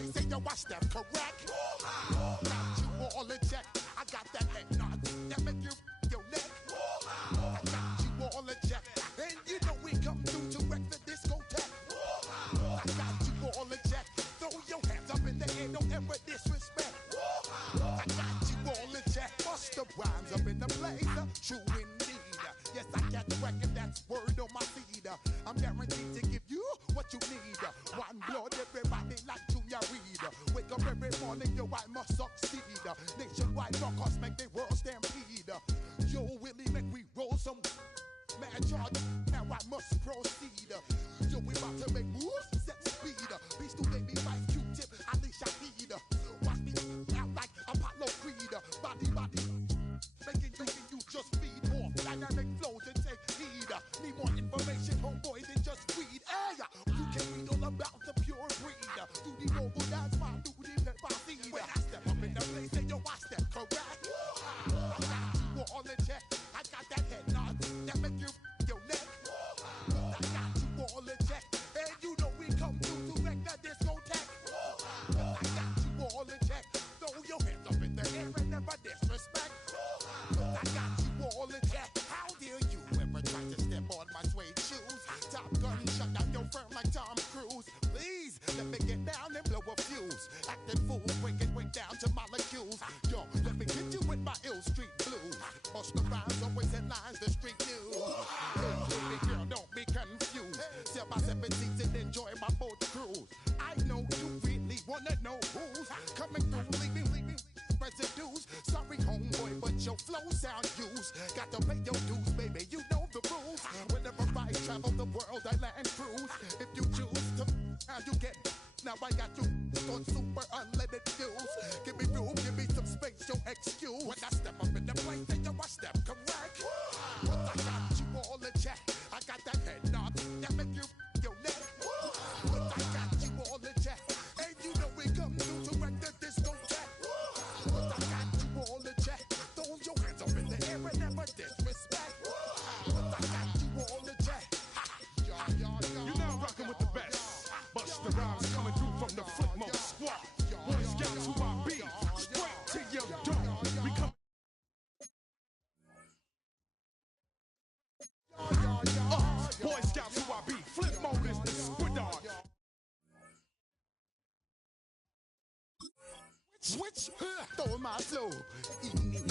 place, say yo, I step correct. Got you all in check. I got that head nod that make you your neck. I got you all in check, and you know we come through to wreck the discotheque. I got you all in check. Throw your hands up in the air, don't ever disrespect. I got you all in check. Bust the rhymes up in the place, true indeed. Yes, I got the record, that's word on my feed. I'm guaranteed to give you what you need. One blood, everybody like Junior Reed. Wake up every morning, yo, I must succeed. Nationwide rockers make the world stampede. Yo, Willie, make we roll some mad charge. Now I must proceed. Yo, we about to make moves, set speed. Beast to baby, fight Q-tip, Alicia Heed. Watch me out like Apollo Creed. Body, making you just feed off dynamic flows and take heed. Need more information, homeboy, than just read. Hey, you can read all about the pure breed. Do the vocal dance, my duty, pepper seed. When I step up in the place, say yo, I step correct. I got you all in check. I got that head nod that make you your neck. I got you all in check, and you know we come through to wreck the discotheque. I got you all in check. Throw your hands up in the air and never disrespect. I got you all in check. How dare you ever try to step on my suede shoes? Top Gun shut down your firm like Tom Cruise. Please let me get down and blow a fuse. Acting fool, breaking way down to molecules. Yo, let me get you with my ill street blues. Bust the rhymes, always headlines, the street news. Hey, baby girl, don't be confused. Sell my 7 seats and enjoy my boat cruise. I know you really wanna know who's coming through, leaving residues. Sorry, homeboy, but your flow sound used. Got to pay your dues, baby, you know the rules. Whenever I travel the world, I land cruise. If you choose to, how you get. Now I got you on super unleaded fuels. Give me room, give me some space, your excuse. When I step up in the place, then yo, I step correct. But I got you all in check. I got that head nod that make you your neck. But I got you all in check, and you know we come through to wreck the discotheque. But I got you all in check. Throw your hands up in the air and never disrespect. But I got you all in check. You're now rocking with the best. Bust the rhymes coming through from the Flipmode squad. Boy Scouts who I be, straight to your door. We come. Boy Scouts who I be, Flipmode is the squid dog. Switch, throw my flow. Eeny,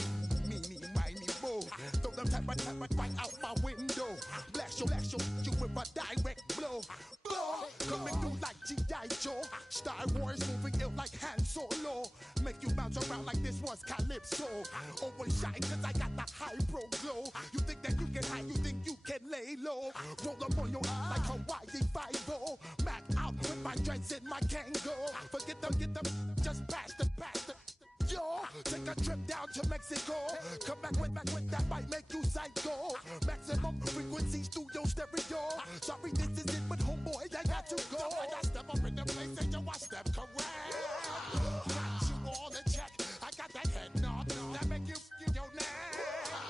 meeny, miny, mo. Throw them type of right out my window. Blast you with a direct blow. Blow, coming through like G.I. Joe. Star Wars moving ill like Han Solo. Make you bounce around like this was Calypso. Always shine cause I got the high pro glow. You think that you can hide, you think you can lay low. Roll up on your eye like Hawaii 5-0. Mac out with my dreads in my Kango. Forget them, just pass the. Yo, take a trip down to Mexico. Come back with that might make you psycho. Maximum frequency studio stereo. Sorry, this is it, but homeboy, I got to go. I step up in the place, and yo, I step correct. Got you all in check. I got that head nod that make you your neck.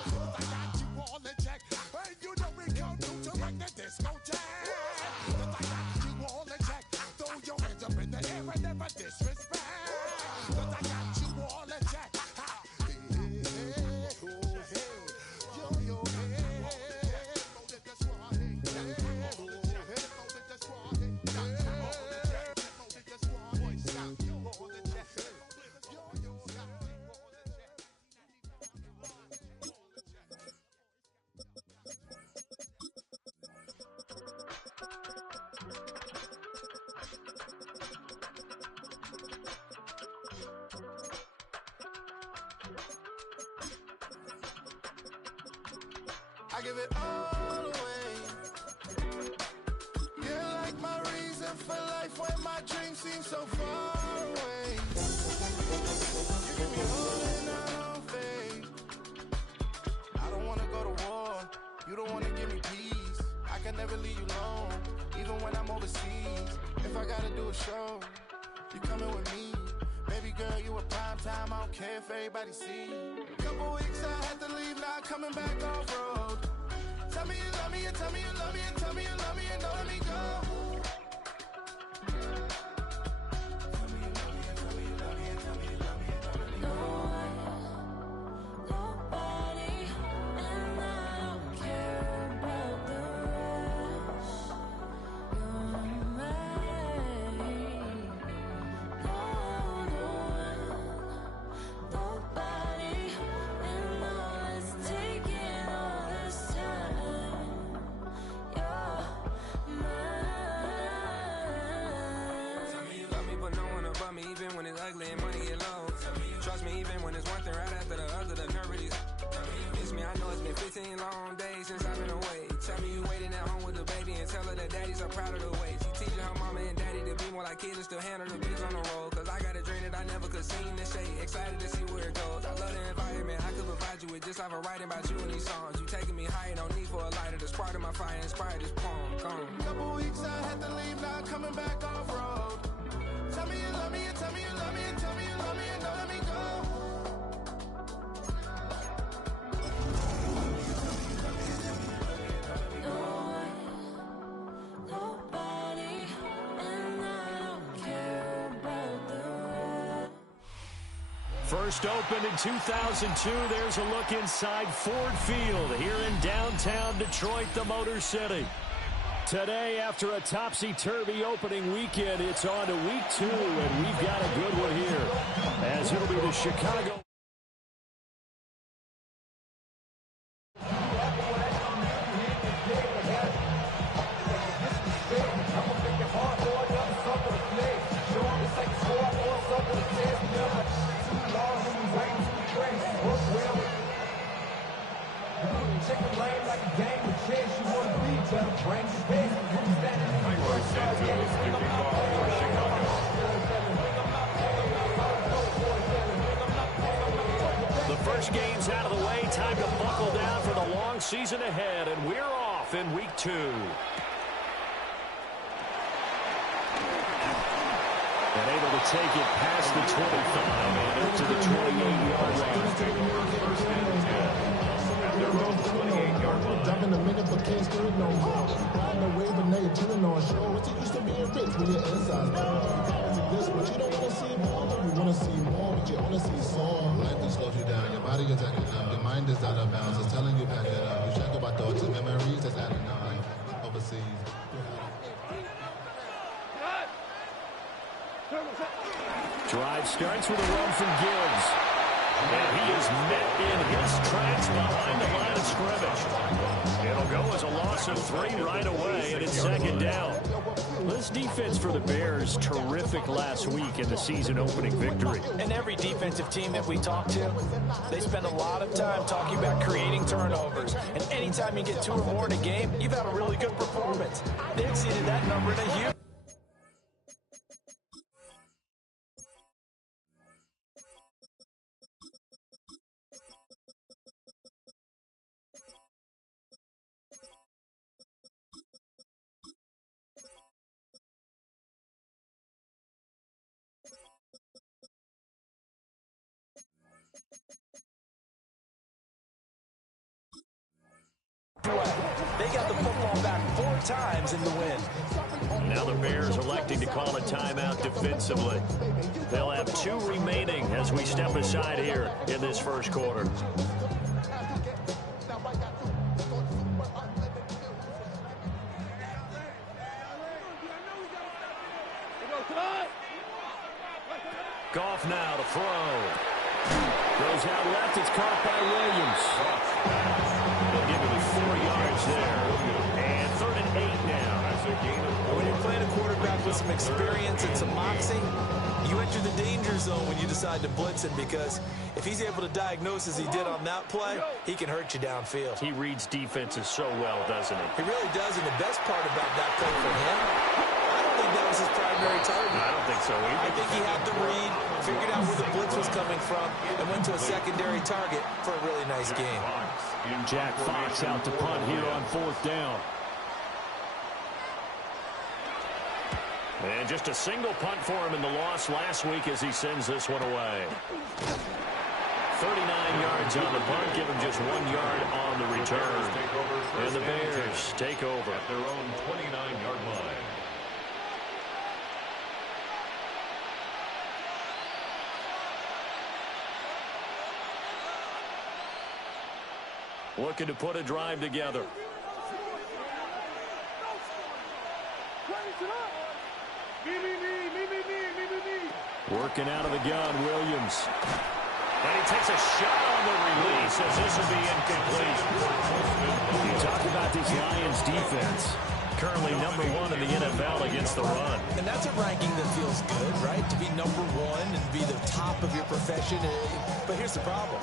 I got you all in check, and you know we come through to wreck the discotheque. I got you all in check. Throw your hands up in the air and never disrespect. I got you all in check. I give it all away. You're like my reason for life when my dreams seem so far away. You give me all and I don't fade. I don't wanna go to war. You don't wanna give me peace. I can never leave you alone, even when I'm overseas. If I gotta do a show, you coming with me. Baby girl, you a prime time. I don't care if everybody see. Couple weeks I had to leave, now coming back off road. Tell me you love me and tell me you love me and tell me you love me and don't let me go. Tell me you so proud of the ways. He teaching her mama and daddy to be more like kids and still handle the biz on the road. Cause I got a dream that I never could sing this shade. Excited to see where it goes. I love the environment. I could provide you with just like a writing about you in these songs. You taking me higher, no need for a lighter. The spark of my fire inspired this poem. Gone. Couple weeks I had to leave, now coming back off road. Tell me you love me, and tell me you love me, and tell me you love me, and don't let me go. First opened in 2002, there's a look inside Ford Field here in downtown Detroit, the Motor City. Today, after a topsy-turvy opening weekend, it's on to week 2, and we've got a good one here, as it'll be the Chicago. The first game's out of the way. Time to buckle down for the long season ahead, and we're off in week 2. And able to take it past the 25 and into the 28-yard line. Drop in a minute, but can't steer it no more. Riding the wave, but now you're chilling on shore. What's it used to being rich when your inside's this, but you don't want to see more. You want to see more, but you only see some. Life just slows you down. Your body is acting up. Your mind is out of bounds. It's telling you pack it up. You check about thoughts and memories that's adding up. Overseas. Drive starts with a run from Gibbs. And he is met in his tracks behind the line of scrimmage. It'll go as a loss of 3 right away, and it's second down. This defense for the Bears, terrific last week in the season-opening victory. And every defensive team that we talk to, they spend a lot of time talking about creating turnovers. And anytime you get 2 or more in a game, you've had a really good performance. They exceeded that number in a huge... They got the football back 4 times in the win. Now the Bears electing to call a timeout defensively. They'll have 2 remaining as we step aside here in this first quarter. Goff now to throw. Goes out left. It's caught by Williams. They'll give him 4 yards there. And 3rd and 8 now. When you're playing a quarterback with some experience and some moxie, you enter the danger zone when you decide to blitz him, because if he's able to diagnose as he did on that play, he can hurt you downfield. He reads defenses so well, doesn't he? He really does, and the best part about that play for him, I don't think that was his primary target. I don't think so either. I think he had the read, figured out where the blitz was coming from, and went to a secondary target for a really nice game. Jack Fox out to punt here on 4th down. And just a single punt for him in the loss last week as he sends this one away. 39 yards on the punt, give him just 1 yard on the return. And the Bears take over at their own 29-yard line. Looking to put a drive together. Working out of the gun, Williams. And he takes a shot on the release as this will be incomplete. You talk about this Lions defense. Currently number 1 in the NFL against the run. And that's a ranking that feels good, right? To be number 1 and be the top of your profession. But here's the problem.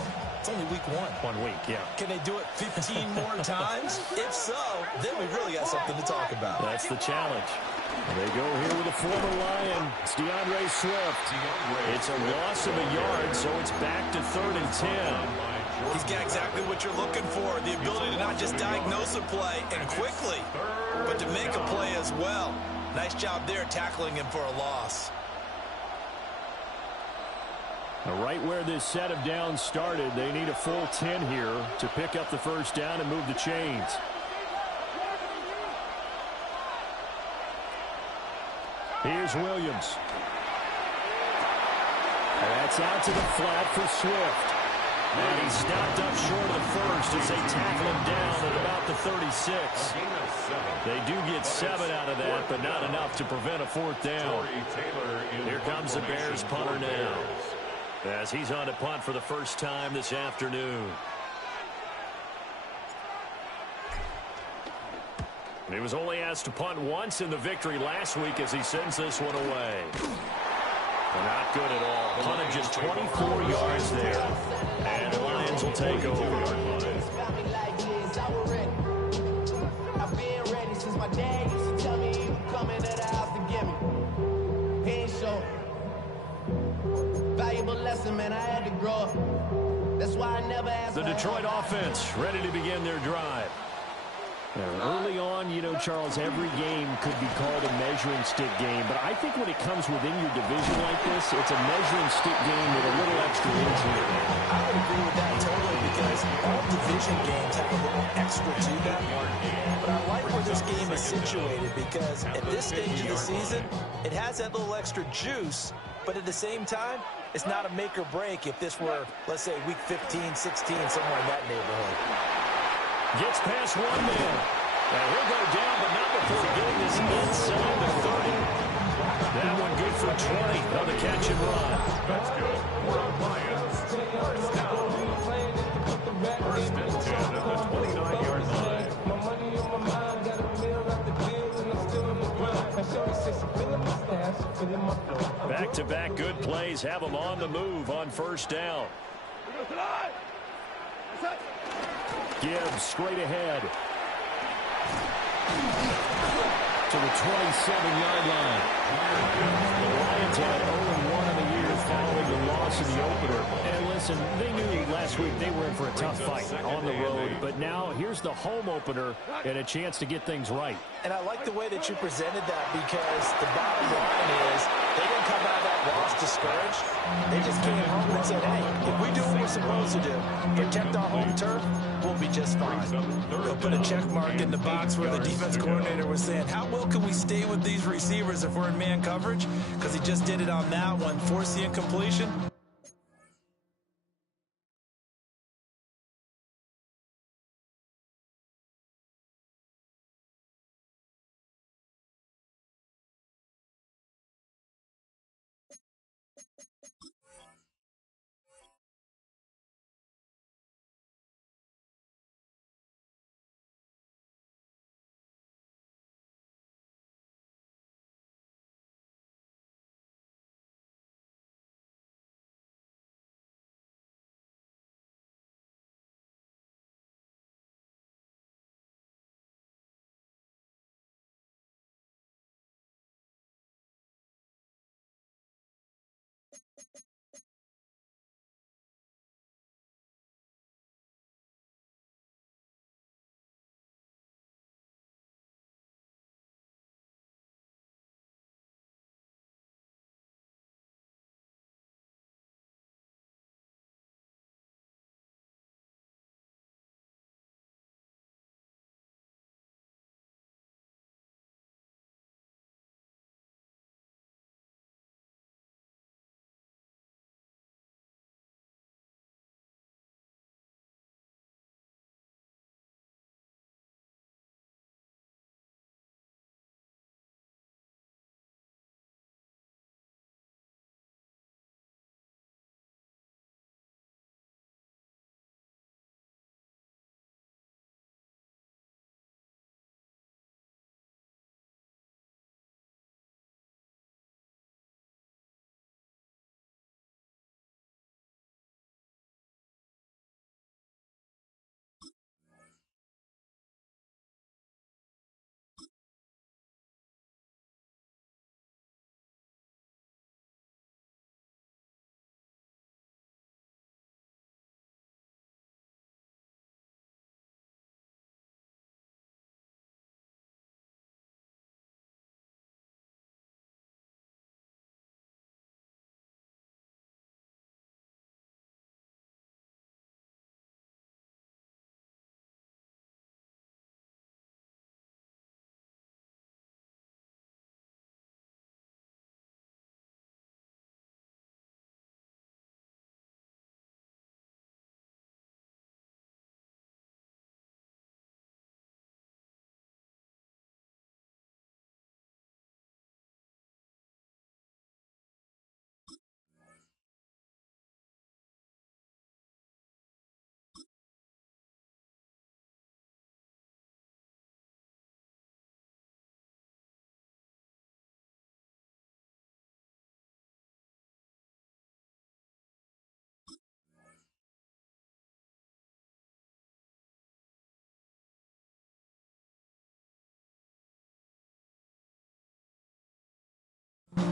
It's only week 1. 1 week, yeah. Can they do it 15 more times? If so, then we really got something to talk about. That's the challenge. They go here with a former Lion. It's DeAndre Swift. It's a loss of a yard, so it's back to 3rd and 10. He's got exactly what you're looking for, the ability to not just diagnose a play and quickly, but to make a play as well. Nice job there tackling him for a loss. Right where this set of downs started, they need a full 10 here to pick up the first down and move the chains. Here's Williams. That's out to the flat for Swift. And he's stopped up short of the first as they tackle him down at about the 36. They do get 7 out of that, but not enough to prevent a 4th down. Here comes the Bears punter now, as he's on to punt for the first time this afternoon. He was only asked to punt once in the victory last week as he sends this one away. Not good at all. Punted just 24 yards there. And the Lions will take over. I've been ready since my dad used to tell me he would come into the house to get me. He ain't show. Valuable lesson, man, I had to grow up. That's why I never asked. The Detroit offense ready to begin their drive. Early on, you know, Charles, every game could be called a measuring stick game. But I think when it comes within your division like this, it's a measuring stick game with a little extra into it. I would agree with that totally because all division games have a little extra to them. But I like where this game is situated because at this stage of the season, it has that little extra juice. But at the same time, it's not a make or break if this were, let's say, week 15, 16, somewhere in that neighborhood. Gets past one man. And he'll go down, but not before getting this inside the 30. That one good for 20 on the catch and run. That's good. For our Lions, first down. First and 10 at the 29-yard line. Back-to-back good plays have them on the move on first down. Gibbs straight ahead to the 27-yard line. The Lions had 0-1 in the year following the loss in the opener. And listen, they knew last week they were in for a tough fight on the road. But now here's the home opener and a chance to get things right. And I like the way that you presented that because the bottom line is they didn't come out of that loss discouraged. They just came home and said, hey, if we do what we're supposed to do, protect our home turf, we'll be just fine. They'll put a check mark in the box where the defense coordinator was saying, how well can we stay with these receivers if we're in man coverage? Because he just did it on that one, force the incompletion.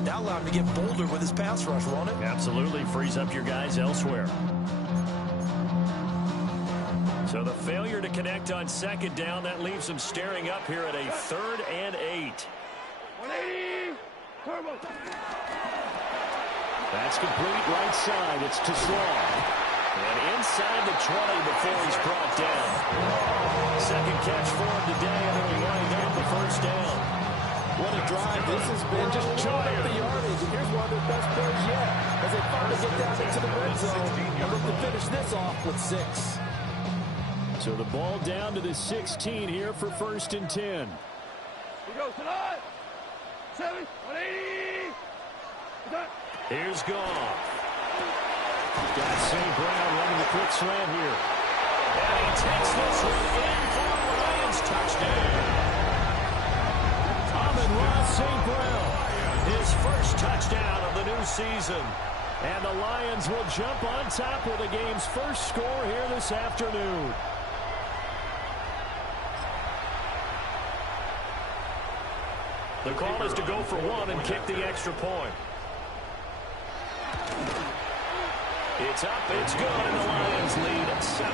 Now allow him to get bolder with his pass rush, won't it? Absolutely. Frees up your guys elsewhere. So the failure to connect on second down, that leaves them staring up here at a 3rd and 8. 180. Turbo. That's complete right side. It's to Slaw. And inside the 20 before he's brought down. Second catch for him today, and it'll wind up the first down. What a drive this has been, just chewing up the yardage. And here's one of their best plays yet as they finally get down into the red zone and look to finish this off with 6. So the ball down to the 16 here for 1st and 10. Here goes tonight. 7, 180. Here's Goff. Got St. Brown running the quick slant here. And he takes this one in for the Lions. Touchdown. Amon-Ra St. Brown, his first touchdown of the new season. And the Lions will jump on top with the game's first score here this afternoon. The call is to go for 1 and kick the extra point. It's up, it's good, and the Lions lead at 7-0.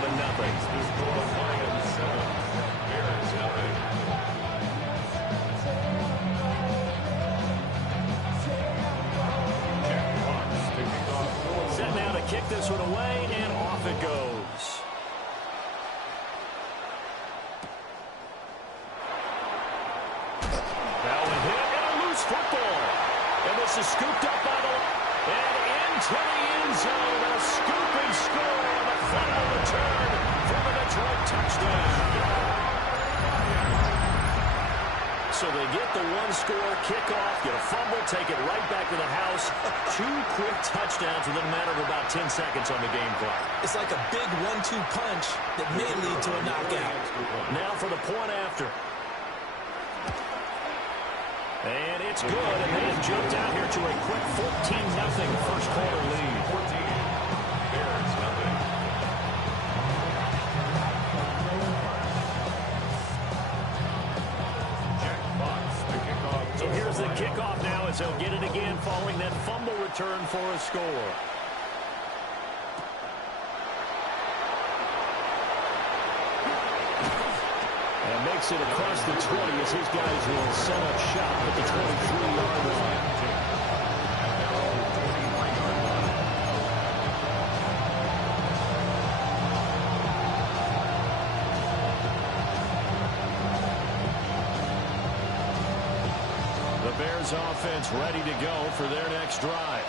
Set now to kick this one away, and off it goes. Now a hit and a loose football. And this is scooped up by the... And into the end zone, a scooping score on the final return for the Detroit touchdown. So they get the one-score kickoff, get a fumble, take it right back to the house. 2 quick touchdowns within a matter of about 10 seconds on the game clock. It's like a big 1-2 punch that may lead to a knockout. Now for the point after. And it's good, and they have jumped out here to a quick 14-0 first quarter lead. 14, Bears nothing. Jack Fox, the kickoff. So here's the kickoff now as they'll get it again following that fumble return for a score. Makes it across the 20 as his guys will set up shop at the 23-yard line. The Bears offense ready to go for their next drive.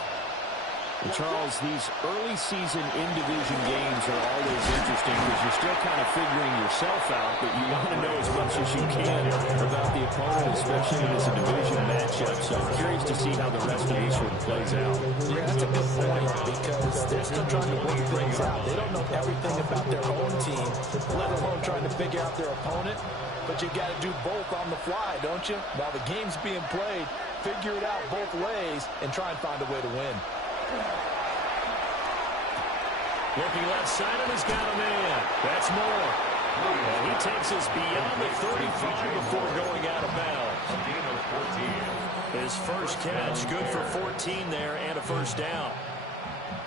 And Charles, these early season in-division games are always interesting because you're still kind of figuring yourself out, but you want to know as much as you can about the opponent, especially when it's a division matchup. So I'm curious to see how the rest of this one plays out. Yeah, that's a good point because they're still trying to work things out. They don't know everything about their own team, let alone trying to figure out their opponent. But you got to do both on the fly, don't you? While the game's being played, figure it out both ways and try and find a way to win. Looking left side, and he's got a man. That's Moore. And he takes us beyond the 35 before going out of bounds. His first catch, good for 14 there and a first down.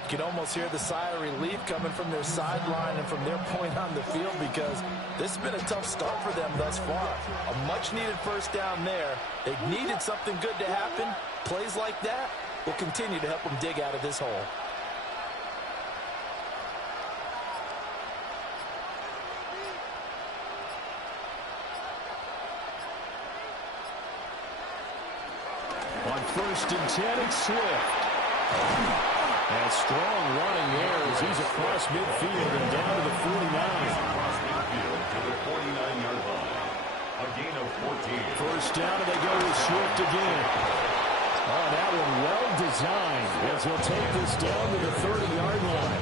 You can almost hear the sigh of relief coming from their sideline and from their point on the field because this has been a tough start for them thus far. A much-needed first down there. They needed something good to happen. Plays like that will continue to help them dig out of this hole. On 1st and 10, it's Swift. And strong running there as he's across midfield and down to the 49. Across midfield to the 49-yard line. A gain of 14. First down, and they go with Swift again. Oh, that one well designed as he'll take this down to the 30-yard line.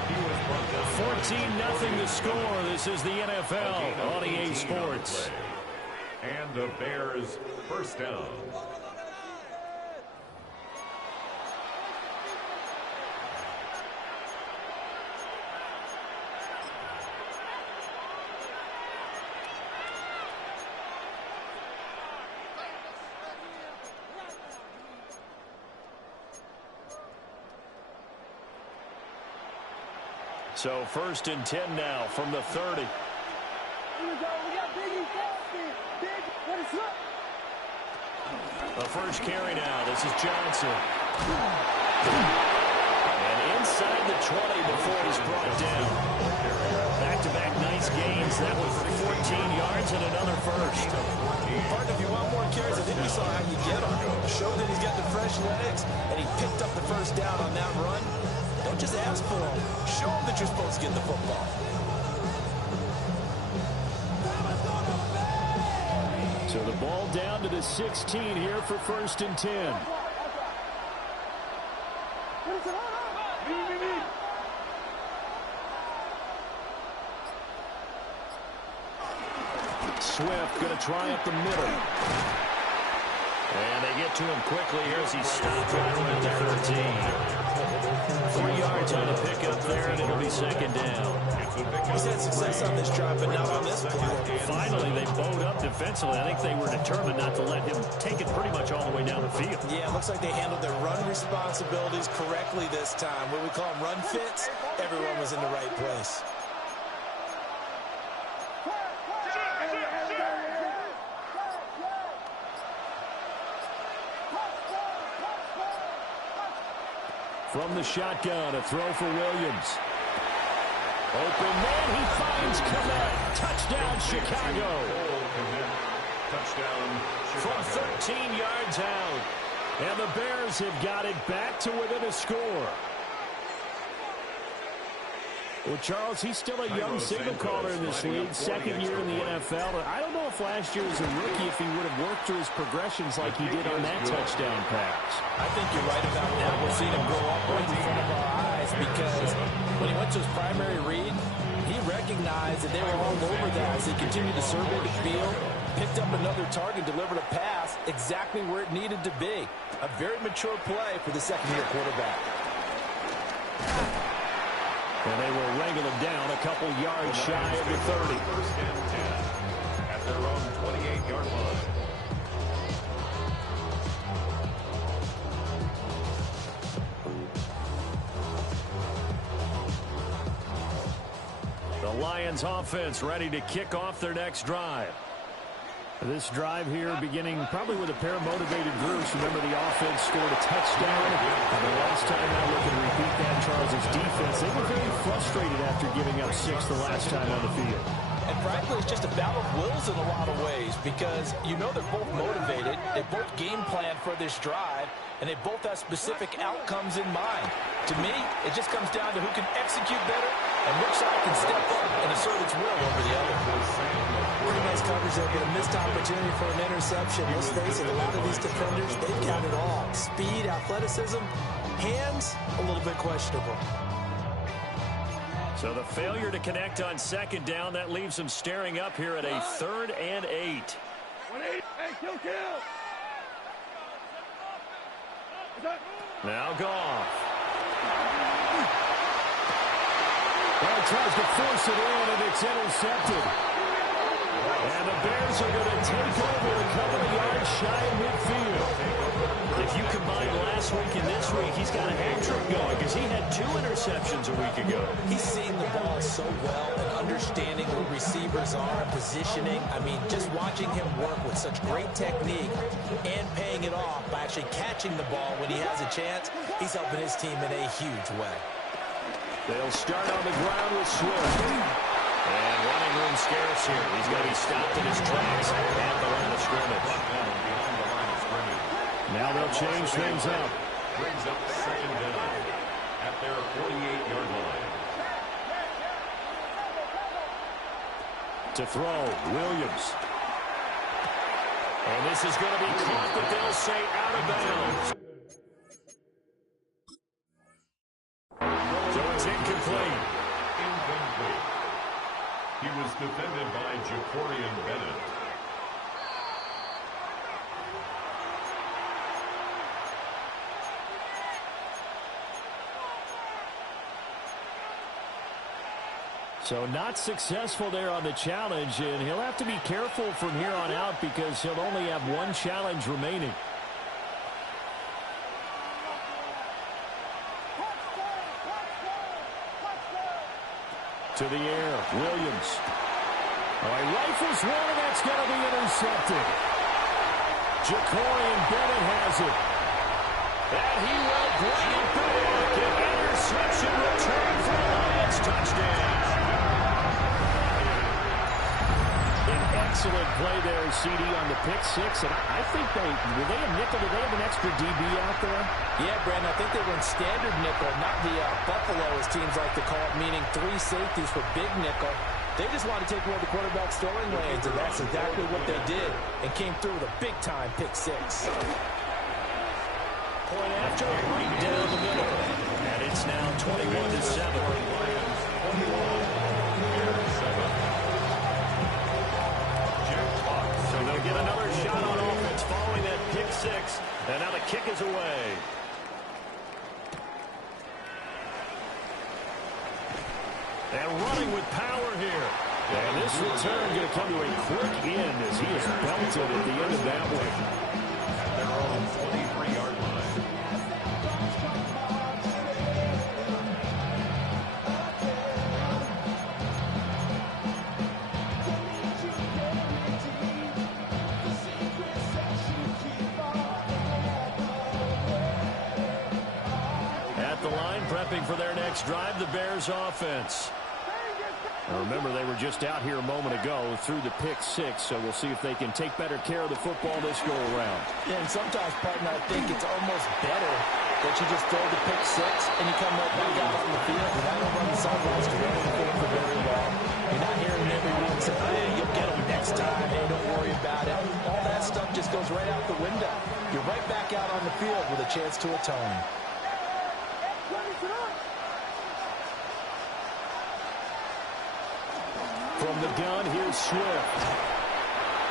14-0 to score. This is the NFL on EA Sports. And the Bears first down. So 1st and 10 now from the 30. Here we go. We got Biggie Boston. Big. What is up? The first carry now. This is Johnson. And inside the 20 before he's brought down. Back-to-back nice gains. That one for 14 yards and another first. Partner, if you want more carries, I think we saw how you get him. Show that he's got the fresh legs, and he picked up the first down on that run. Don't just ask for him. Show him that you're supposed to get the football. So the ball down to the 16 here for 1st and 10. Swift going to try up the middle. And they get to him quickly here as he stopped right around the 13. 3 yards on the pickup there, and it'll be 2nd down. He's had success on this drive, but not on this play. Finally, they bowed up defensively. I think they were determined not to let him take it pretty much all the way down the field. Yeah, it looks like they handled their run responsibilities correctly this time. What we call them run fits, everyone was in the right place. From the shotgun, a throw for Williams. Open man, he finds Kmet. Touchdown, Chicago. Touchdown, From 13 yards out. And the Bears have got it back to within a score. Well, Charles, he's still a young signal caller in this league, 2nd year in the NFL. I don't know if last year as a rookie, if he would have worked through his progressions like he did on that touchdown pass. I think you're right about that. We've seen him grow up right in front of our eyes because when he went to his primary read, he recognized that they were all over that as he continued to survey the field, picked up another target, delivered a pass exactly where it needed to be. A very mature play for the second-year quarterback. And they will wrangle him down a couple yards shy of the 30. 1st and 10 at their own 28-yard line. The Lions offense ready to kick off their next drive. This drive here beginning probably with a pair of motivated groups. Remember, the offense scored a touchdown. And the last time now looking to repeat that, Charles' defense, they were very frustrated after giving up 6 the last time on the field. And frankly, it's just a battle of wills in a lot of ways because you know they're both motivated, they both game plan for this drive, and they both have specific outcomes in mind. To me, it just comes down to who can execute better and which side can step up and assert its will over the other. Pretty nice coverage there, but a missed opportunity for an interception. Let's face it, a lot of these defenders, they've got it all. Speed, athleticism, hands, a little bit questionable. So the failure to connect on 2nd down, that leaves them staring up here at a 3rd and 8. Hey, kill. Now Goff. Well, he tries to force it in, and it's intercepted. And the Bears are going to take over a couple of yards shy of midfield. If you combine last week and this week, he's got a hat-trick going because he had 2 interceptions a week ago. He's seeing the ball so well and understanding where receivers are and positioning. I mean, just watching him work with such great technique and paying it off by actually catching the ball when he has a chance, he's helping his team in a huge way. They'll start on the ground with Swift. And running room scarce here. He's going to be stopped in his tracks at the line of scrimmage. Now they'll change things up. Brings up 2nd down at their 48-yard line. To throw, Williams. And this is going to be caught, but they'll say out of bounds. So it's incomplete. Incomplete. He was defended by Jacorian Bennett. So not successful there on the challenge, and he'll have to be careful from here on out because he'll only have 1 challenge remaining. To the air, Williams. Oh, he rifles one, and that's going to be intercepted. Ja'Cory Bennett has it. And he will bring it back. An interception return for the Lions. Touchdown. An excellent play there, CD, on the pick six. And I think were they a nickel? Did they have an extra DB out there? Yeah, Brandon, I think they were in standard nickel, not the Buffalo, as teams like to call it, meaning 3 safeties for big nickel. They just wanted to take away the quarterback's throwing lanes, and that's exactly what they did, and came through with a big-time pick six. Point after, right down the middle. And it's now 21-7. So they'll get another shot on offense following that pick six. And now the kick is away. And running with power here. And this return going to come to a quick end as he is belted at the end of that one. At their own 23-yard line. At the line, prepping for their next drive, the Bears offense. Now remember, they were just out here a moment ago through the pick six, so we'll see if they can take better care of the football this go-around. Yeah, and sometimes, partner, I think it's almost better that you just throw the pick six and you come right back out on the field. You're not going to run the sidelines to run the field for very long. You're not hearing everyone say, hey, you'll get them next time. Hey, don't worry about it. All that stuff just goes right out the window. You're right back out on the field with a chance to atone. From the gun, here's Swift.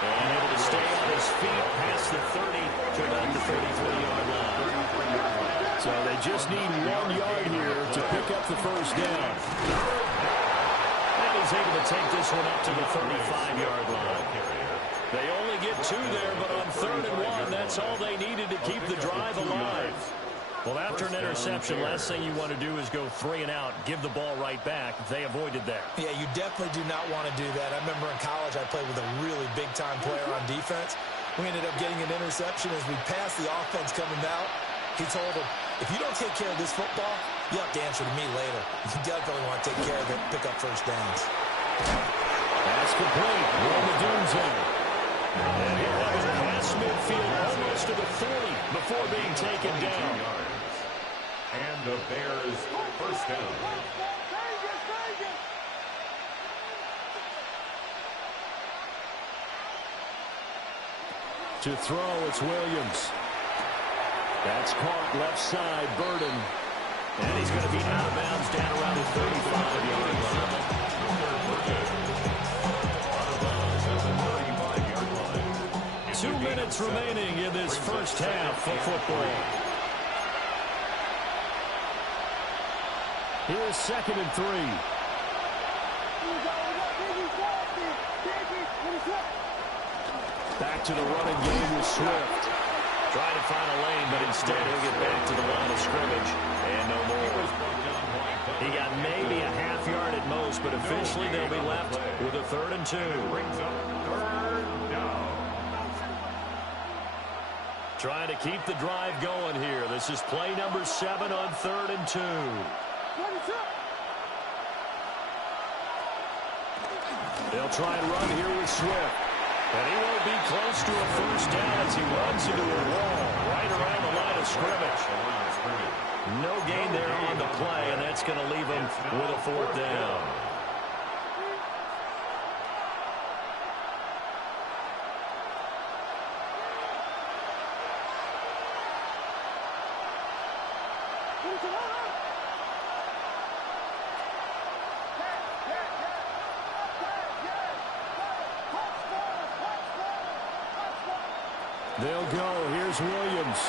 And able to stay on his feet past the 30 to about the 33-yard line. So they just need 1 yard here to pick up the first down. And he's able to take this one up to the 35-yard line. They only get 2 there, but on 3rd and 1, that's all they needed to keep the drive alive. Well, after an interception, last thing you want to do is go 3 and out, give the ball right back. They avoided that. Yeah, you definitely do not want to do that. I remember in college I played with a really big-time player on defense. We ended up getting an interception as we passed the offense coming out. He told him, if you don't take care of this football, you have to answer to me later. You definitely want to take care of it, pick up first downs. That's complete. We're in the doom zone. And he'll have it past midfield almost to the 40 before being taken down. And the Bears first down. To throw, it's Williams. That's caught left side, Burden. And he's going to be out of bounds down around the 35-yard line. 2 minutes remaining in this first half of football. Here's 2nd and 3. Back to the running game with Swift. Trying to find a lane, but instead he'll get back to the line of scrimmage. And no more. He got maybe a half yard at most, but officially they'll be left with a 3rd and 2. Brings up 3rd down. Trying to keep the drive going here. This is play number 7 on 3rd and 2. They'll try and run here with Swift. And he won't be close to a first down as he runs into a wall right around the line of scrimmage. No gain there on the play, and that's going to leave him with a 4th down. They'll go. Here's Williams.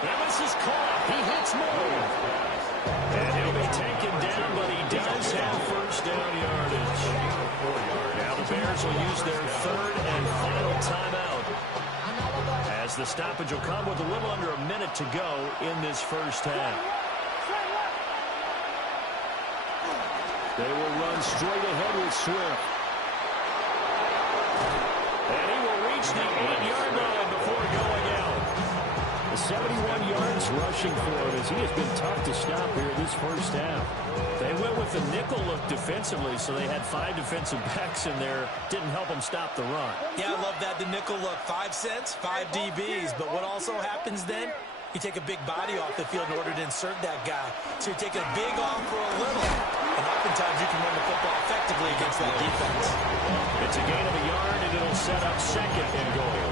And this is caught. He hits Moore. And he'll be taken down, but he does have first down yardage. Now the Bears will use their 3rd and final timeout, as the stoppage will come with a little under a minute to go in this first half. They will run straight ahead with Swift. And he will reach the 8-yard line before going out. 71 yards rushing for him as he has been tough to stop here this first half. They went with the nickel look defensively, so they had 5 defensive backs in there. Didn't help them stop the run. Yeah, I love that, the nickel look. 5 cents, 5 DBs. But what also happens then, you take a big body off the field in order to insert that guy. So you're taking a big off for a little. And oftentimes you can run the football effectively against that defense. It's a gain of a yard, and it'll set up second and goal.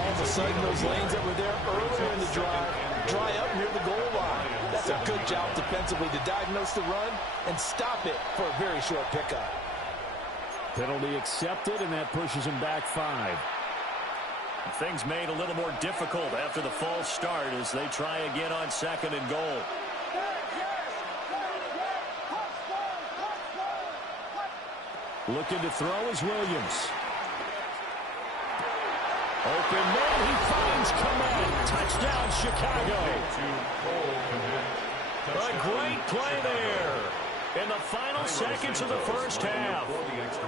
All of a sudden, those lanes that were there earlier in the drive dry up near the goal line. That's a good job defensively to diagnose the run and stop it for a very short pickup. Penalty accepted, and that pushes him back 5. Things made a little more difficult after the false start as they try again on second and goal. Looking to throw is Williams. Open man, he finds Komet. Touchdown, Chicago. A great play there in the final seconds of the first half.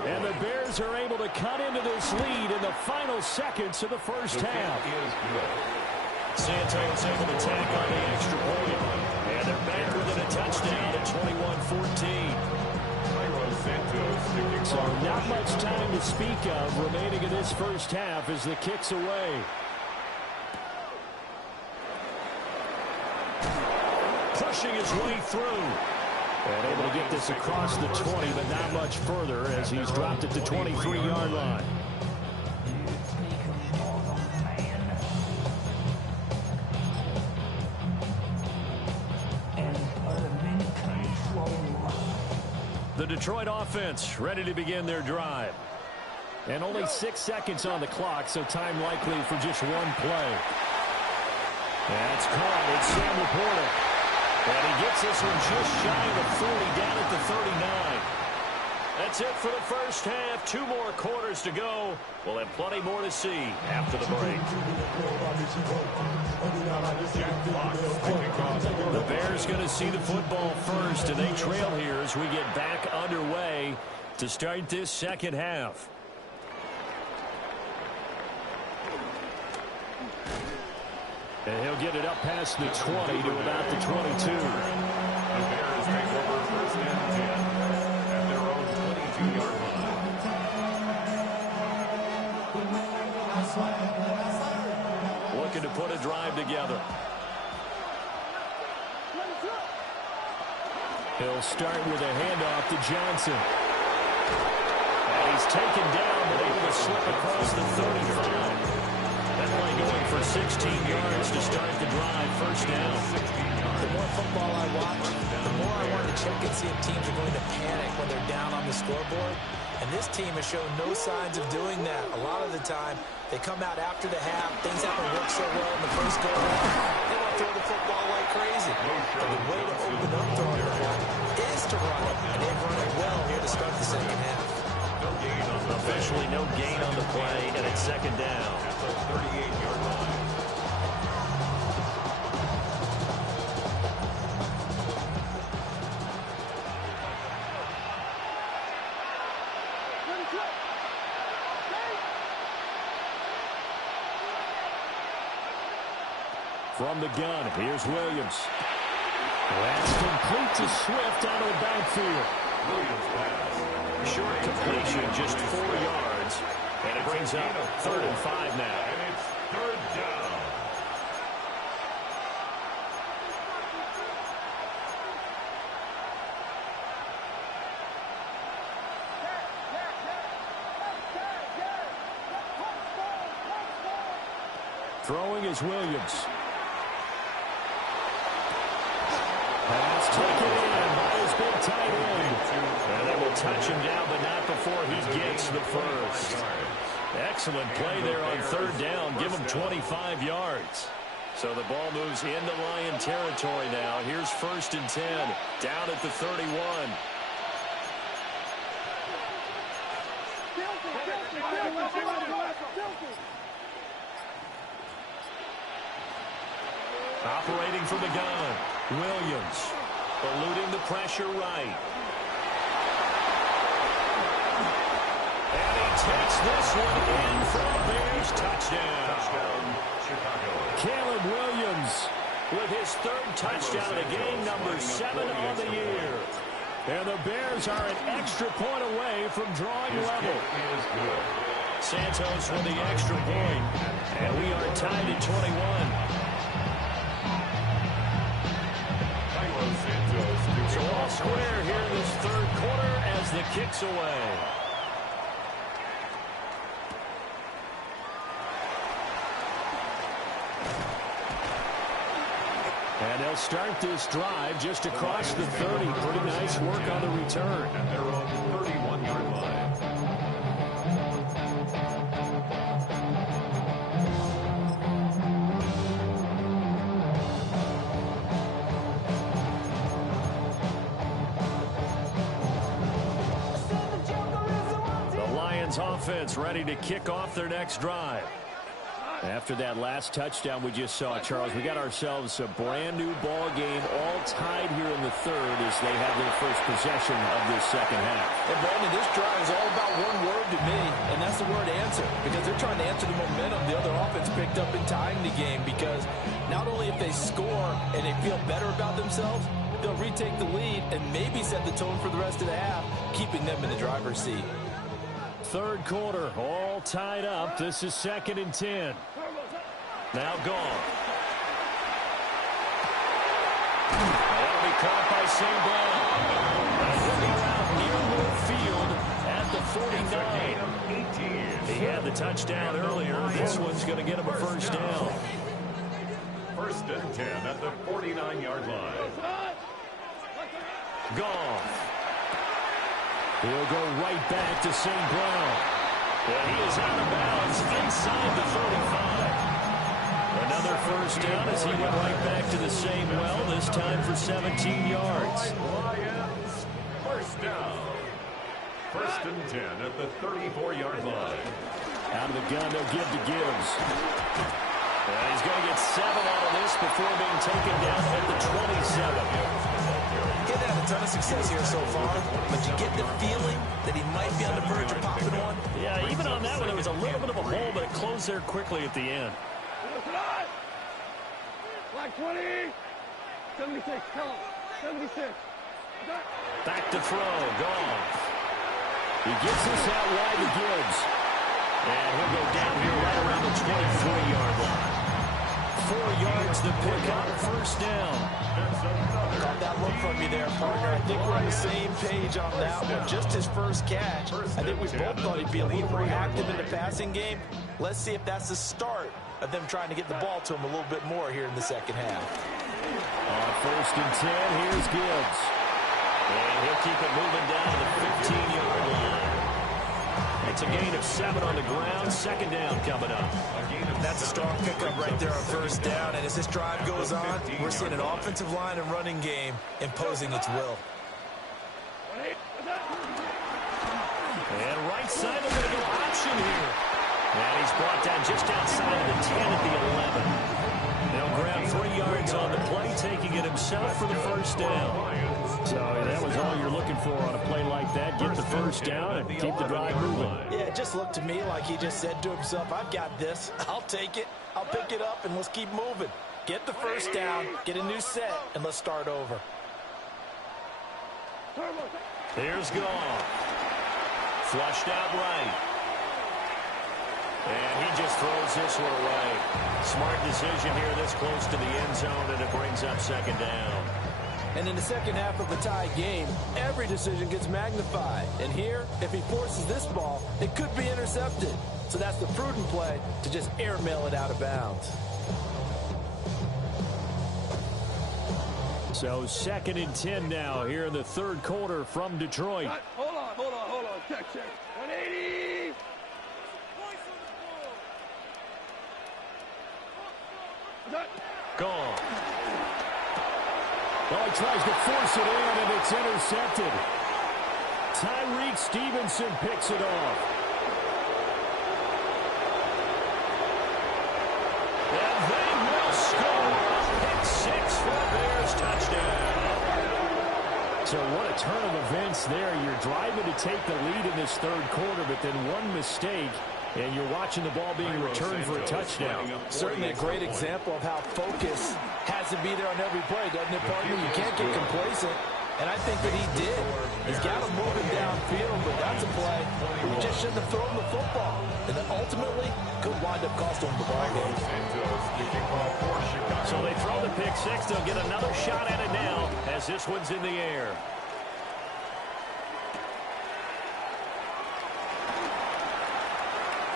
And the Bears are able to cut into this lead in the final seconds of the first half. Santos able to tack on the extra point. And they're back within a touchdown at 21-14. So not much time to speak of remaining in this first half as the kick's away. Pushing his way through. And able to get this across the 20, but not much further as he's dropped it to 23-yard line. The Detroit offense ready to begin their drive. And only 6 seconds on the clock, so time likely for just one play. That's caught. It's Sam Laporta. And he gets this one just shy of the 40, down at the 39. That's it for the first half. 2 more quarters to go. We'll have plenty more to see after the break. The Bears going to see the football first, and they trail here as we get back underway to start this second half. And he'll get it up past the 20 to about the 22. The Bears take over first and 10 at their own 22-yard line. Looking to put a drive together. He'll start with a handoff to Johnson. And he's taken down, but able to slip across the 35. That play going for 16 yards to start the drive. First down. The more football I watch, the more I want to check and see if teams are going to panic when they're down on the scoreboard. And this team has shown no signs of doing that. A lot of the time, they come out after the half. Things haven't worked so well in the first go around. They want to throw the football like crazy. But the way to open up throwing the ball is to run it. And they've run it well here to start the second half. Officially no gain on the play, and it's second down. At the 38-yard line. From the gun, here's Williams. That's complete to Swift out of the backfield. Williams pass. Short completion, just 4 yards. And it brings up 3rd and 5 now. And it's 3rd down. Throwing is Williams. Pass taken in by his big tight end. And they will touch him down, but not before he gets the first. Excellent play there on 3rd down. Give him 25 yards. So the ball moves into Lion territory now. Here's 1st and 10, down at the 31. Operating from the gun, Williams eluding the pressure right. takes this one in for a Bears touchdown. Touchdown, Chicago. Caleb Williams with his third touchdown of the game, number 7 on the year. And the Bears are an extra point away from drawing level. Santos with the extra point. And we are tied at 21. So all square here in this third quarter as the kick's away. And they'll start this drive just across the 30. Pretty nice work on the return. At their own 31-yard line. The Lions offense ready to kick off their next drive. After that last touchdown we just saw, Charles, we got ourselves a brand-new ball game, all tied here in the third as they have their first possession of this second half. And, Brandon, this drive is all about one word to me, and that's the word answer, because they're trying to answer the momentum the other offense picked up in tying the game, because not only if they score and they feel better about themselves, they'll retake the lead and maybe set the tone for the rest of the half, keeping them in the driver's seat. Third quarter, all tied up. This is 2nd and 10. Now gone. That'll be caught by St. Brown. He'll go out near midfield at the 49. He had the touchdown earlier. This one's going to get him a first down. 1st and 10 at the 49-yard line. Gone. He'll go right back to St. Brown. And he is out of bounds inside the 35. Another first down as he went right back to the same well, this time for 17 yards. Lions, first down. 1st and 10 at the 34-yard line. Out of the gun, they'll give to Gibbs. And he's going to get 7 out of this before being taken down at the 27. He's had a ton of success here so far, but you get the feeling that he might be on the verge of popping one. Yeah, even on that one, there was a little bit of a hole, but it closed there quickly at the end. Like 20, 76, come on, 76. Back to throw, gone. He gets this out wide to Gibbs. And he'll go down here right around the 23-yard line. 4 yards to pick up, first down. Caught that look from you there, partner. I think we're on the same page on that one. Just his first catch. I think we both thought he'd be a little more active in the passing game. Let's see if that's the start of them trying to get the ball to him a little bit more here in the second half. On 1st and 10, here's Gibbs. And he'll keep it moving down to the 15-yard line. It's a gain of 7 on the ground. Second down coming up. That's a strong pickup right there on first down. And as this drive goes on, we're seeing an offensive line and running game imposing its will. And right side, they're going to go option here. And he's brought down just outside of the 10 at the 11. They'll grab 3 yards on the play, taking it himself for the first down. So that was all you're looking for on a play like that. Get the first down and keep the drive moving. Yeah, it just looked to me like he just said to himself, I've got this. I'll take it. I'll pick it up, and let's keep moving. Get the first down, get a new set, and let's start over. Here's Goff. Flushed out right. And he just throws this one away. Smart decision here this close to the end zone, and it brings up second down. And in the second half of a tie game, every decision gets magnified. And here, if he forces this ball, it could be intercepted. So that's the prudent play to just airmail it out of bounds. So 2nd and 10 now here in the third quarter from Detroit. Hold on. Check. 180. Gone. Well, he tries to force it in, and it's intercepted. Tyreek Stevenson picks it off. And they will score. Pick 6 for the Bears, touchdown. So what a turn of events there. You're driving to take the lead in this third quarter, but then one mistake, and you're watching the ball being returned for a touchdown. Certainly a great example of how focus has to be there on every play, doesn't it, partner? You can't get complacent, and I think that he did. He's got him moving downfield, but that's a play where you just shouldn't have thrown the football. And then ultimately could wind up costing him the ball game. So they throw the pick six. They'll get another shot at it now as this one's in the air.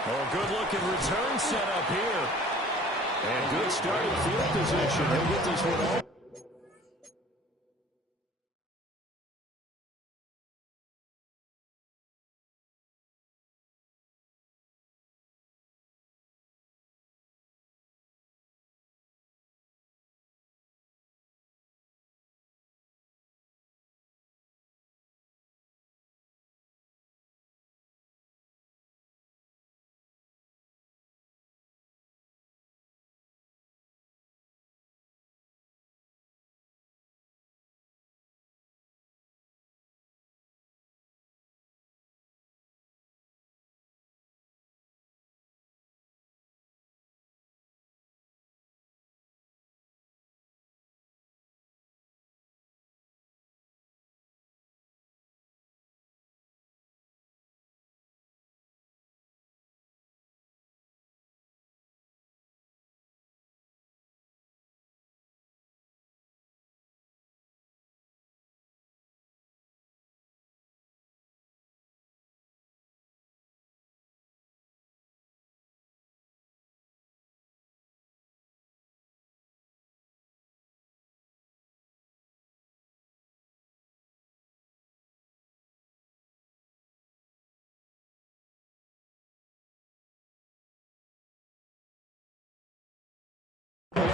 Oh, good-looking return set up here. And good starting field position. He'll get this one off.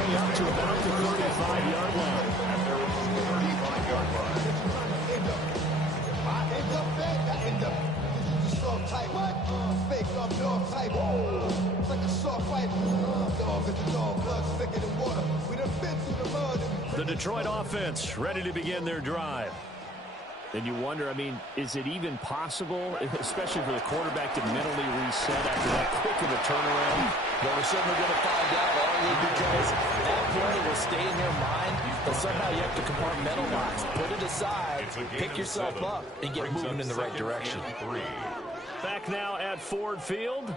Up to about the 35-yard line. And there was the 35-yard line. End up soft type. What? Fake up dog type. It's like a soft fight. Dog is the dog. Blood's thicker than water. We done been through the mud. The Detroit offense ready to begin their drive. And you wonder, I mean, is it even possible, especially for the quarterback, to mentally reset after that quick of a turnaround? Well, we're certainly going to find out, only because that play will stay in your mind, but somehow you have to compartmentalize. Put it aside, pick yourself up, and get moving in the right direction. Back now at Ford Field.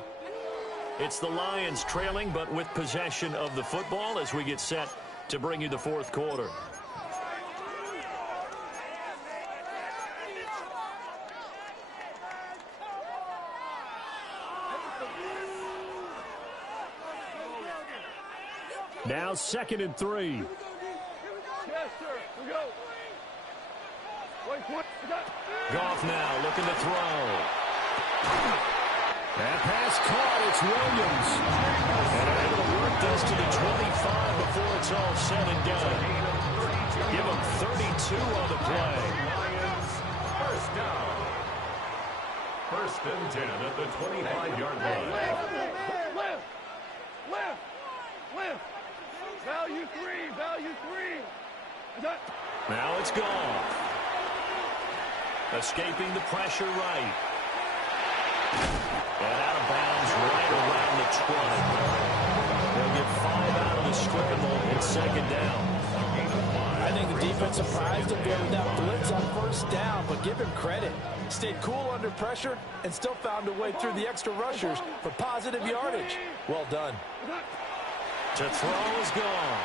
It's the Lions trailing, but with possession of the football as we get set to bring you the fourth quarter. Now 2nd and 3. Yes, sir. We go. Wait. Goff now looking to throw. That pass caught. It's Williams. And able to work this to the 25 before it's all said and done. Give him 32 on the play. Lions, first down. 1st and 10 at the 25-yard line. Left. Value three. Now it's gone. Escaping the pressure right. And out of bounds right around the 20. They'll get 5 out of the scramble in 2nd down. I think the defense surprised him there with that blitz on 1st down, but give him credit. Stayed cool under pressure and still found a way through the extra rushers for positive yardage. Well done. To throw is gone.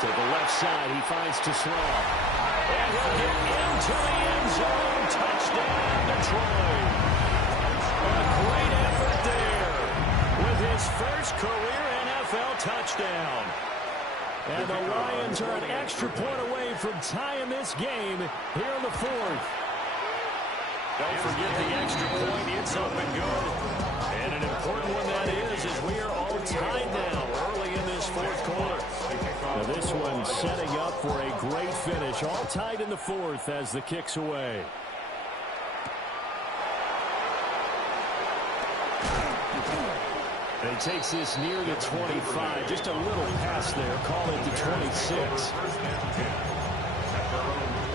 To the left side, he finds to throw. And he'll get into the end zone. Touchdown, Detroit. A great effort there with his first career NFL touchdown. And the Lions are an extra point away from tying this game here in the 4th. Don't forget the extra point. It's up and good. And an important one that is, as we are all tied now early in this 4th quarter. Now this one setting up for a great finish. All tied in the 4th as the kick's away. And he takes this near the 25. Just a little pass there. Call it the 26. 1st and 10 at their own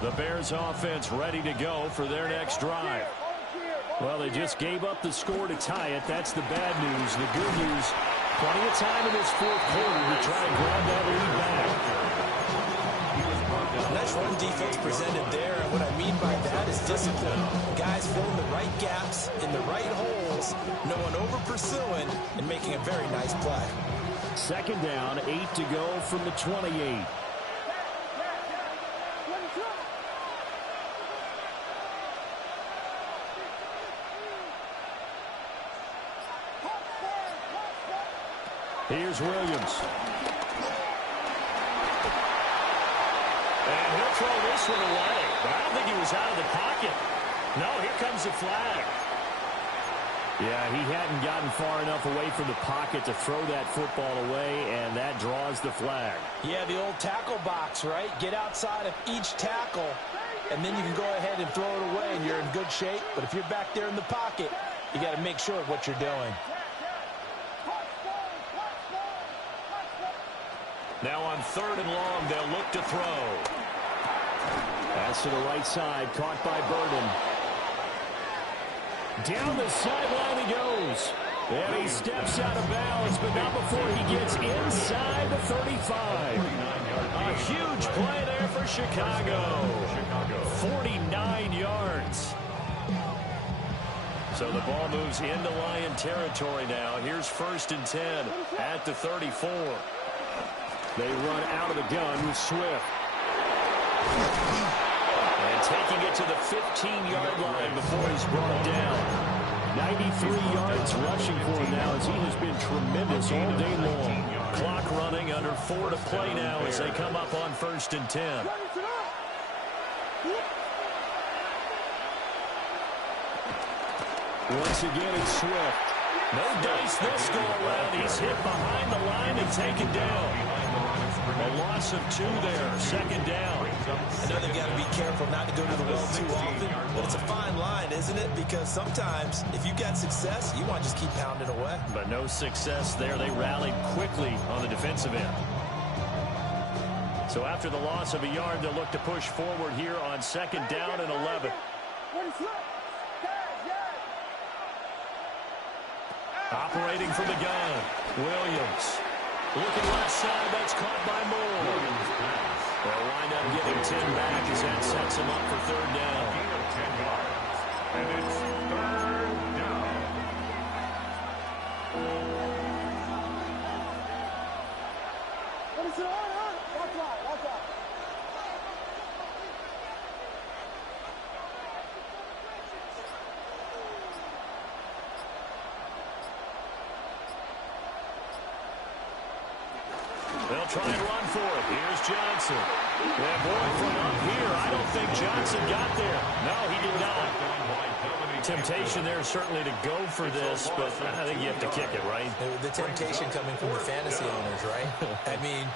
The Bears offense ready to go for their next drive. Well, they just gave up the score to tie it. That's the bad news. The good news, plenty of time in this fourth quarter to try and grab that lead back. Nice run defense presented there, and what I mean by that is discipline. Guys filling the right gaps in the right holes, no one over-pursuing, and making a very nice play. Second down, 8 to go from the 28. Here's Williams. And he'll throw this one away. But I don't think he was out of the pocket. No, here comes the flag. Yeah, he hadn't gotten far enough away from the pocket to throw that football away, and that draws the flag. Yeah, the old tackle box, right? Get outside of each tackle, and then you can go ahead and throw it away, and you're in good shape. But if you're back there in the pocket, you got to make sure of what you're doing. Now on 3rd and long, they'll look to throw. Pass to the right side, caught by Burden. Down the sideline he goes. And he steps out of bounds, but not before he gets inside the 35. A huge play there for Chicago. 49 yards. So the ball moves into Lion territory now. Here's 1st and 10 at the 34. They run out of the gun with Swift. And taking it to the 15-yard line before he's brought down. 93 yards rushing for him now as he has been tremendous all day long. Clock running, under 4 to play now as they come up on 1st and 10. Once again, it's Swift. No dice this go around. He's hit behind the line and taken down. A loss of 2 there. 2nd down. I know they've got to be careful not to go to the well too often, but it's a fine line, isn't it? Because sometimes, if you got success, you want to just keep pounding away. But no success there. They rallied quickly on the defensive end. So after the loss of a yard, they'll look to push forward here on 2nd down and 11. Operating from the gun, Williams. Looking left side, that's caught by Moore. They'll wind up getting 10 back as that sets him up for 3rd down. 10 yards. And it's 3rd down. What is it on, huh? Watch out, watch out. They'll try and run for it. Here's Johnson. Yeah, boy, from up here, I don't think Johnson got there. No, he did not. Temptation there certainly to go for this, but I think you have to kick it, right? The temptation coming from the fantasy owners, right? I mean,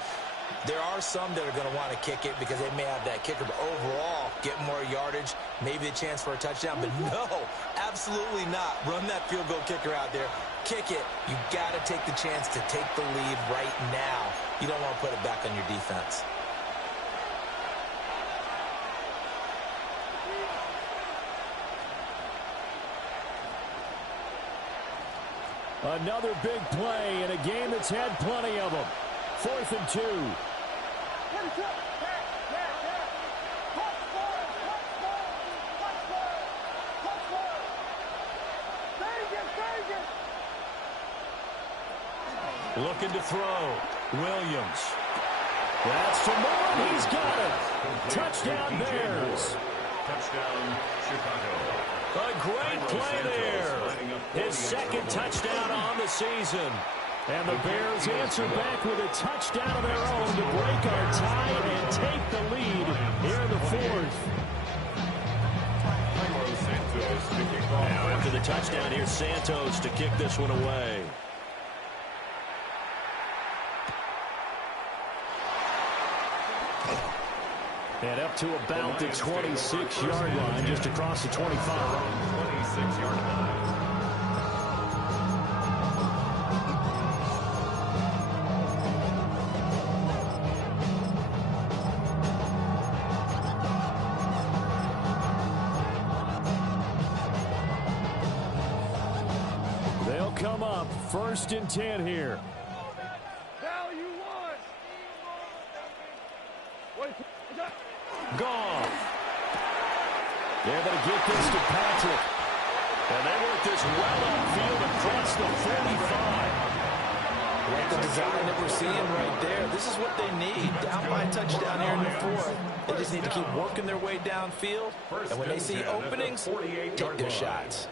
there are some that are going to want to kick it because they may have that kicker, but overall, get more yardage, maybe a chance for a touchdown. But no, absolutely not. Run that field goal kicker out there. Kick it. You got to take the chance to take the lead right now. You don't want to put it back on your defense. Another big play in a game that's had plenty of them. 4th and 2. Looking to throw. Williams. That's for Moore. He's got it. Touchdown Bears. Touchdown Chicago. A great play there. His 2nd touchdown on the season. And the Bears answer back with a touchdown of their own to break our tie and take the lead here in the 4th. Now after the touchdown, here's Santos to kick this one away. And up to about the 26-yard line, just across the 25. 26-yard line. up 1st and 10 here. Gone. They're able to get this to Patrick. And they work this well upfield across the 45. Like the design that we're seeing right there. This is what they need. Down by a touchdown here in the 4th. They just need to keep working their way downfield. And when they see openings, take their shots.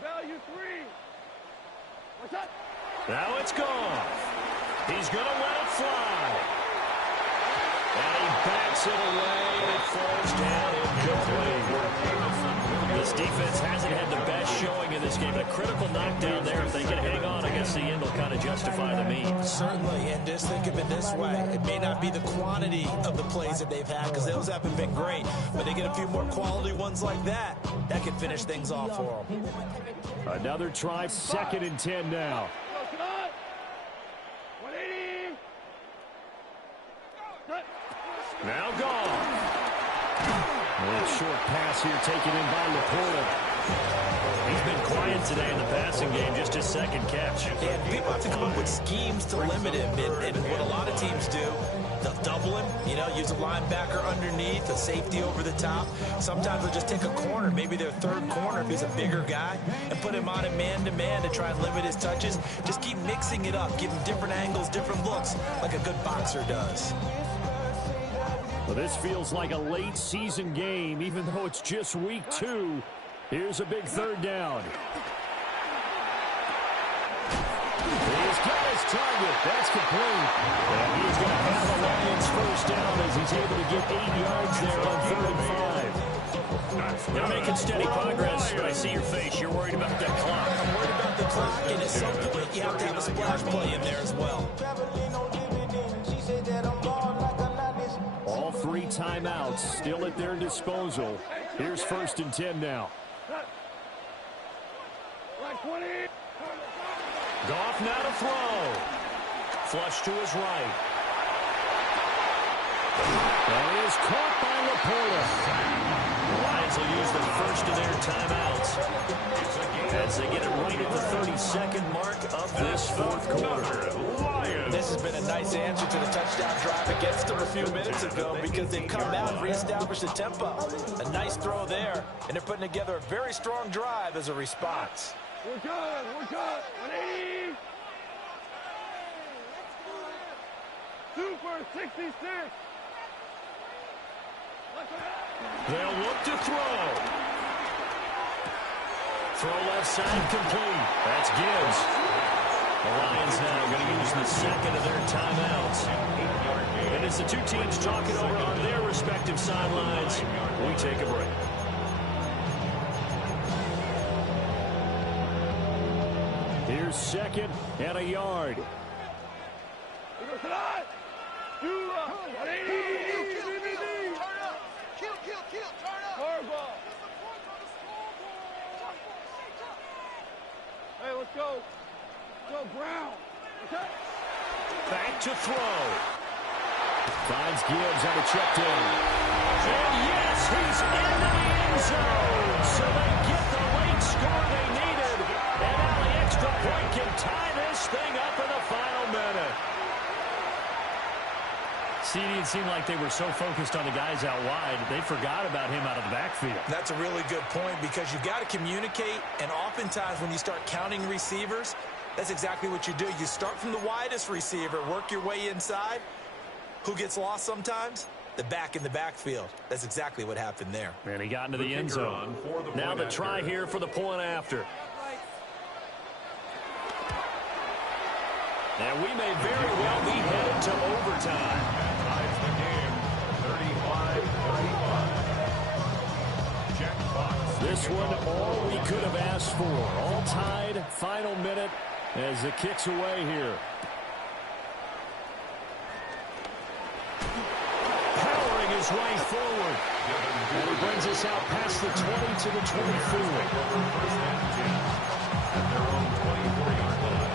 Value three. What's up? Now it's gone. He's going to let it fly. And he backs it away, and it falls down incomplete. This defense hasn't had the best showing in this game. A critical knockdown there. If they can hang on, I guess the end will kind of justify the mean. Certainly, and just think of it this way. It may not be the quantity of the plays that they've had, because those haven't been great, but they get a few more quality ones like that. That can finish things off for them. Another try, 2nd and 10 now. Now gone. A short pass here taken in by Laporta. He's been quiet today in the passing game, just his 2nd catch. And people have to come up with schemes to limit him. And what a lot of teams do, they'll double him, use a linebacker underneath, a safety over the top. Sometimes they'll just take a corner, maybe their 3rd corner if he's a bigger guy, and put him on a man-to-man to try and limit his touches. Just keep mixing it up, give him different angles, different looks, like a good boxer does. Well, this feels like a late season game, even though it's just week 2. Here's a big 3rd down. He's got his target. That's complete. And he's going to have the Lions 1st down as he's able to get 8 yards there on 3rd and 5. They're making steady progress, but I see your face. You're worried about that clock. I'm worried about the clock, and at some point you have to have a splash play in there as well. All 3 timeouts still at their disposal. Here's 1st and 10 now. Goff now to throw. Flush to his right. And he is caught by Laporta. The Lions will use the 1st of their timeouts as they get it right at the 32nd mark of this 4th quarter. This has been a nice answer to the touchdown drive against them a few minutes ago, because they've come out and reestablished the tempo. A nice throw there, and they're putting together a very strong drive as a response. We're good. 180. Super 66. They'll look to throw. Throw left side complete. That's Gibbs. The Lions now going to use the 2nd of their timeouts. And as the 2 teams talk it over on their respective sidelines, we take a break. Here's 2nd and a yard. Hey, let's go. Go, Brown. Back to throw. Finds Gibbs on a check down. And yes, he's into the end zone. So they get the late score they needed. And now the extra point can tie this thing up in the final minute. It seemed like they were so focused on the guys out wide, they forgot about him out of the backfield. That's a really good point, because you've got to communicate, and oftentimes when you start counting receivers, that's exactly what you do. You start from the widest receiver, work your way inside. Who gets lost sometimes? The back in the backfield. That's exactly what happened there. And he got into the end zone. Now the try here for the point after. And we may very well be headed to overtime. Ties the game, 35-35. Check box. This one, all we could have asked for. All tied, final minute as it kicks away here. Powering his way forward. And he brings us out past the 20 to the 24. First and 10 at their own 24-yard line.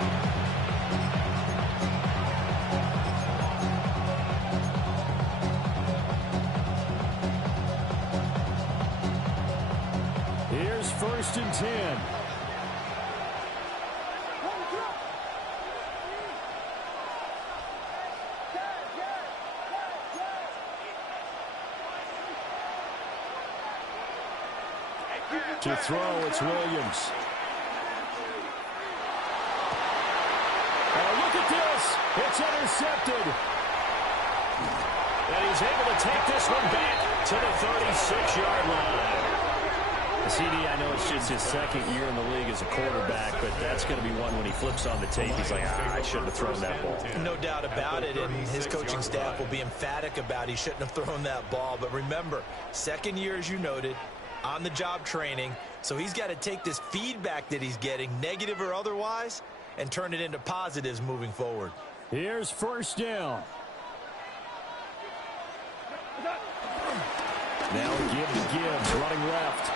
first and 10. To throw, it's Williams. Oh, look at this. It's intercepted. And he's able to take this one back to the 36-yard line. CD, I know it's just his second year in the league as a quarterback, but that's going to be one when he flips on the tape. He's like, I shouldn't have thrown that ball. No doubt about it, and his coaching staff will be emphatic about he shouldn't have thrown that ball. But remember, second year, as you noted, on-the-job training, so he's got to take this feedback that he's getting, negative or otherwise, and turn it into positives moving forward. Here's first down. Now give to Gibbs, running left.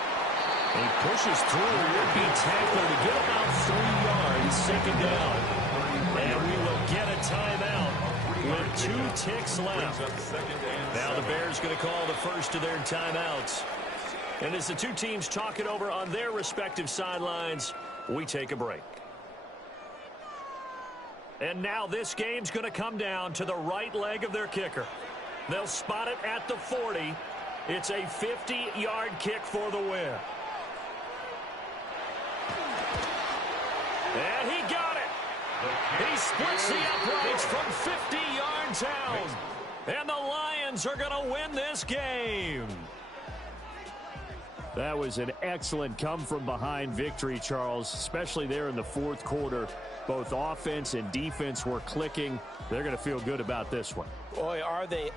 He pushes through, would be tackled to get about 3 yards, second down. And we will get a timeout with 2 ticks left. Now the Bears going to call the first of their timeouts. And as the two teams talk it over on their respective sidelines, we take a break. And now this game's going to come down to the right leg of their kicker. They'll spot it at the 40. It's a 50-yard kick for the win. And he got it. He splits the uprights from 50 yards out. And the Lions are going to win this game. That was an excellent come-from-behind victory, Charles, especially there in the fourth quarter. Both offense and defense were clicking. They're going to feel good about this one. Boy, are they.